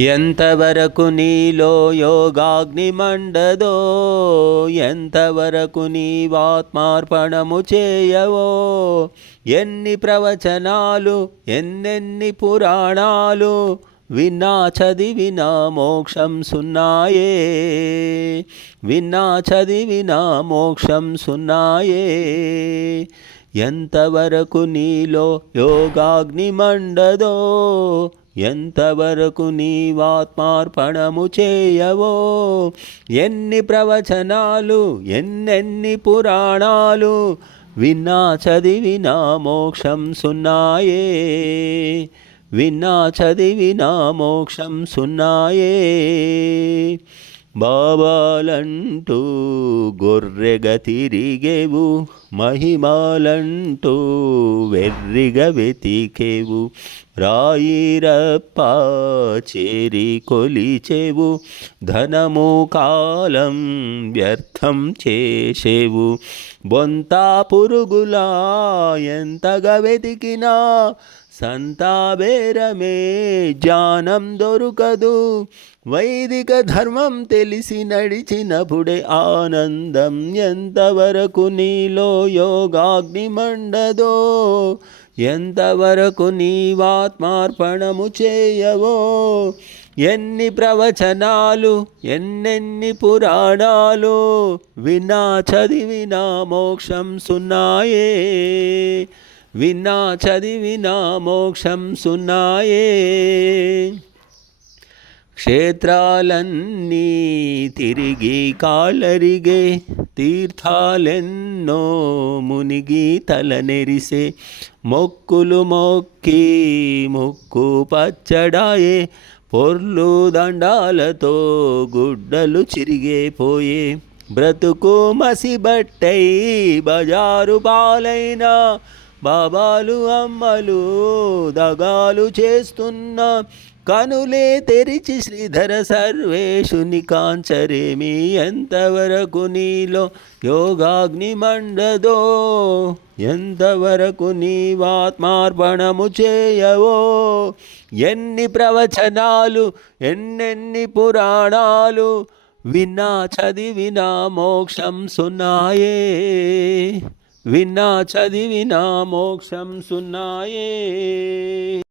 ఎంతవరకు నీలో యోగాగ్ని మండదో ఎంతవరకు నీవాత్మార్పణము చేయవో ఎన్ని ప్రవచనాలు ఎన్నెన్ని పురాణాలు విన్నా చదివినా మోక్షం సున్నాయే. విన్నా చదివినా మోక్షం సున్నాయే. ఎంతవరకు నీలో యోగాగ్ని మండదో ఎంతవరకు నీవాత్మార్పణము చేయవో? ఎన్ని ప్రవచనాలు ఎన్నెన్ని పురాణాలు విన్నా చదివినా మోక్షం సున్నాయే. విన్నా చదివినా మోక్షం సున్నాయే. బాబాలంటూ గొర్రెగ తిరిగేవు మహిమాలంటూ వెర్రిగ వెతికేవు రాయిరప్ప చేరి కొలిచేవు ధనము కాలం వ్యర్థం చేసేవు బొంతా పురుగులా ఎంతగా వెతికినా సంతాబేరమే జ్ఞానం దొరకదు వైదిక ధర్మం తెలిసి నడిచినప్పుడే ఆనందం ఎంతవరకు నీలో యోగాగ్ని మండదో ఎంతవరకు నీవాత్మార్పణము చేయవో. ఎన్ని ప్రవచనాలు ఎన్నెన్ని పురాణాలు వినా చదివినా మోక్షం సున్నాయే. విన్నా చదివినా మోక్షం సున్నాయే. క్షేత్రాలన్నీ తిరిగి కాలరిగే తీర్థాలెన్నో మునిగి తలనెరిసే మొక్కులు మొక్కి ముక్కు పచ్చడాయే పొర్లు దండాలతో గుడ్డలు చిరిగేపోయే బ్రతుకు మసిబట్టై బజారు పాలైన బాబాలు అమ్మలు దగాలు చేస్తున్న కనులే తెరిచి శ్రీధర సర్వేషుని కాంచరేమి ఎంతవరకు నీలో యోగాగ్ని మండదో ఎంతవరకు నీవాత్మార్పణము చేయవో. ఎన్ని ప్రవచనాలు ఎన్నెన్ని పురాణాలు విన్నా చదివినా మోక్షం సున్నాయే. విన్నా చదివినా మోక్షం సున్నాయే.